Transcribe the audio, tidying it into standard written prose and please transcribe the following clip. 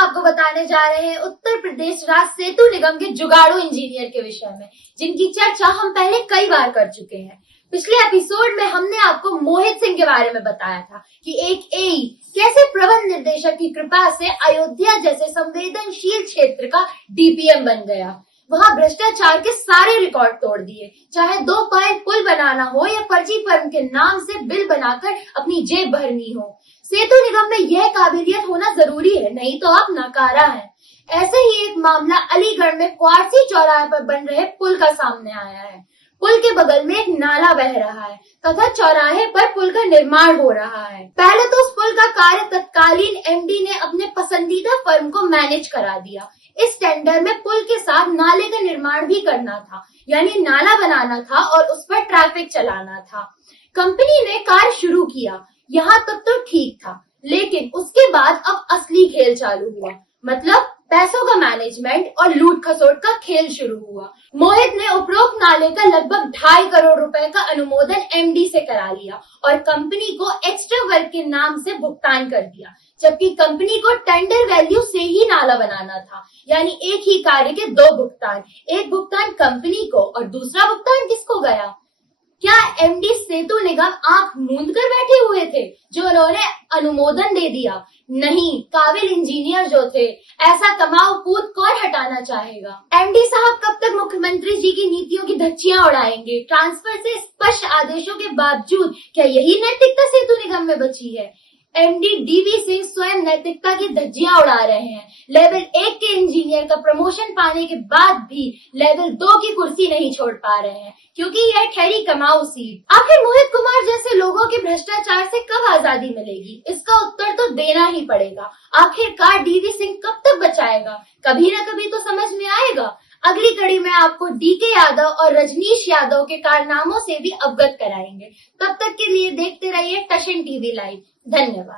आपको बताने जा रहे हैं उत्तर प्रदेश राज्य सेतु निगम के जुगाड़ू इंजीनियर के विषय में, जिनकी चर्चा हम पहले कई बार कर चुके हैं। पिछले एपिसोड में हमने आपको मोहित सिंह के बारे में बताया था कि एक एई कैसे प्रबंध निर्देशक की कृपा से अयोध्या जैसे संवेदनशील क्षेत्र का डीपीएम बन गया। वहां भ्रष्टाचार के सारे रिकॉर्ड तोड़ दिए, चाहे 2 पॉइंट पुल बनाना हो या फर्जी फर्म के नाम से बिल बनाकर अपनी जेब भरनी हो। सेतु निगम में यह काबिलियत होना जरूरी है, नहीं तो आप नकारा हैं। ऐसे ही एक मामला अलीगढ़ में क्वारसी चौराहे पर बन रहे पुल का सामने आया है। पुल के बगल में एक नाला बह रहा है तथा चौराहे पर पुल का निर्माण हो रहा है। पहले तो उस पुल का कार्य तत्कालीन एमडी ने अपने पसंदीदा फर्म को मैनेज करा दिया। इस टेंडर में पुल के साथ नाले का निर्माण भी करना था, यानी नाला बनाना था और उस पर ट्रैफिक चलाना था। कंपनी ने कार्य शुरू किया, यहाँ तक तो ठीक था, लेकिन उसके बाद अब असली खेल चालू हुआ। मतलब पैसों का मैनेजमेंट और लूट खसोट का खेल शुरू हुआ। मोहित ने उपरोक्त नाले का लगभग 2.5 करोड़ रुपए का अनुमोदन एमडी से करा लिया और कंपनी को एक्स्ट्रा वर्क के नाम से भुगतान कर दिया, जबकि कंपनी को टेंडर वैल्यू से ही नाला बनाना था, यानी एक ही कार्य के 2 भुगतान। एक भुगतान कंपनी को और दूसरा भुगतान किसको गया? क्या एमडी सेतु निगम आंख मूंद कर बैठे हुए थे जो उन्होंने अनुमोदन दे दिया? नहीं, काबिल इंजीनियर जो थे। ऐसा कमाओ कूद कौन हटाना चाहेगा? एमडी साहब कब तक मुख्यमंत्री जी की नीतियों की धज्जियां उड़ाएंगे? ट्रांसफर से स्पष्ट आदेशों के बावजूद क्या यही नैतिकता सेतु निगम में बची है? एमडी डीवी सिंह स्वयं नैतिकता की धज्जियां उड़ा रहे हैं। लेवल 1 के इंजीनियर का प्रमोशन पाने के बाद भी लेवल 2 की कुर्सी नहीं छोड़ पा रहे हैं, क्योंकि यह ठहरी कमाऊ सीट। आखिर मोहित कुमार जैसे लोगों की भ्रष्टाचार से कब आजादी मिलेगी? इसका उत्तर तो देना ही पड़ेगा। आखिरकार डीवी सिंह कब तक बचाएगा? कभी न कभी तो समझ में आएगा। अगली कड़ी में आपको डीके यादव और रजनीश यादव के कारनामों से भी अवगत कराएंगे। तब तक के लिए देखते रहिए टशन टीवी लाइव। धन्यवाद।